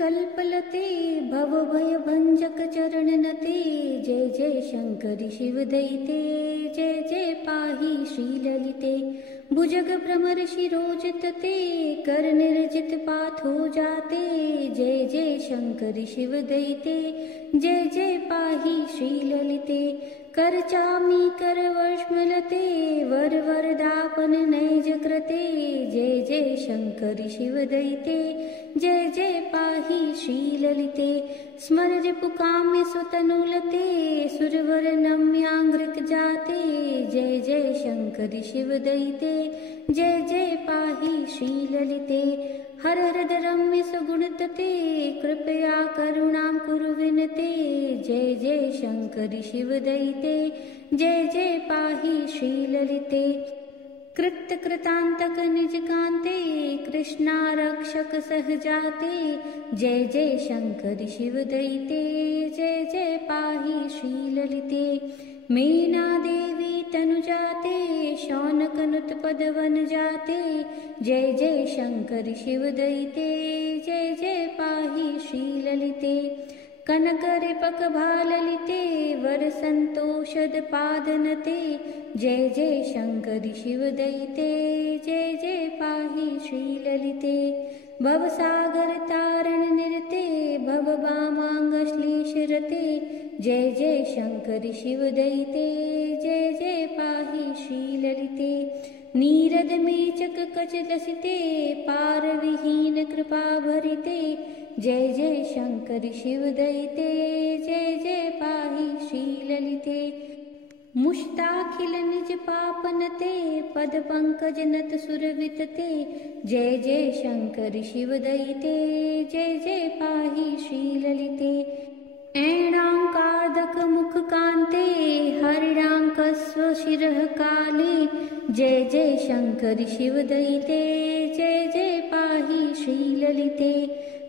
कल्पलते भवभयभञ्जक चरणनते। जय जय शङ्करि शिवदयिते जय जय पाहि श्रीललिते। भुजग भ्रमर शिरोजतते करनिर्जित पाथो जाते। जय जय शङ्करि शिवदयिते जय जय पाहि श्रीललिते। करचामी करवर्ष्मलते वरवरदापन नैजकृते। जय जय शङ्करि शिवदयिते जय जय पाहि श्रीललिते। स्मररिपुकाम्य सुतनुलते सुरवरनम्याङ्घ्रिक जाते। जय जय शङ्करि शिवदयिते जय जय पाहि श्रीललिते। हर हृदरम्य सुगुणतते कृपया करुणां कुरु विनते। जय जय शङ्करि शिवदयिते जय जय पाहि श्रीललिते। कृतकृतान्तक निजकान्ते कृष्णारक्षक सहजाते। जय जय शङ्करि शिवदयिते जय जय पाहि श्रीललिते। मीनादेवी तनुजाते शौनकनुतपदवन जाते। जय जय शङ्करि शिवदयिते जय जय पाहि श्रीललिते। कनकरिपकभाललिते वरसन्तोषद पादनते। जय जय शङ्करि शिवदयिते जय जय पाहि श्रीललिते। भवसागरतारणनिरते भववामाङ्गश्लेषरते। जय जय शङ्करि शिवदयिते जय जय पाहि श्रीललिते। नीरदमेचक कचलसिते पारविहीन कृपाभरिते। जय जय शङ्करि शिवदयिते जय जय पाहि श्रीललिते। मुष्टाखिल निज पापनते पदपङ्कजनत सुरवितते। जय जय शङ्करि शिवदयिते जय जय पाहि श्रीललिते। ऐणाङ्कार्दक मुखकान्ते हरिणाङ्कस्व शिरः काले। जय जय शङ्करि शिवदयिते जय जय पाहि श्रीललिते।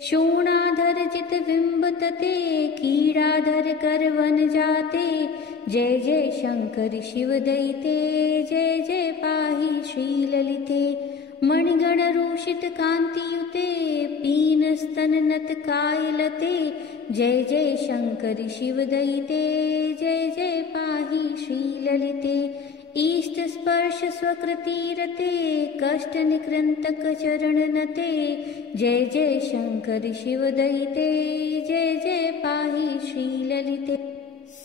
शोणाधरजित बिम्बतते कीडाधर करवन जाते। जय जय शङ्करि शिवदयिते जय जय पाहि श्रीललिते। मणिगणरूषित कान्तियुते पीनस्तननत कायलते। जय जय शङ्करि शिवदयिते जय जय पाहि श्रीललिते। ईष्टस्पर्श स्वकृतिरते कष्टनिकृन्तक चरणनते। जय जय शङ्करि शिवदयिते जय जय पाहि श्रीललिते।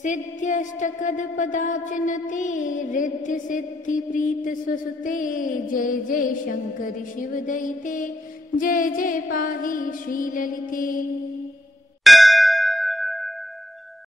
सिद्ध्यष्टकदपदाब्जनते रिद्धिसिद्धिप्रीत स्वसुते। जय जय शङ्करि शिवदयिते जय जय पाहि श्रीललिते।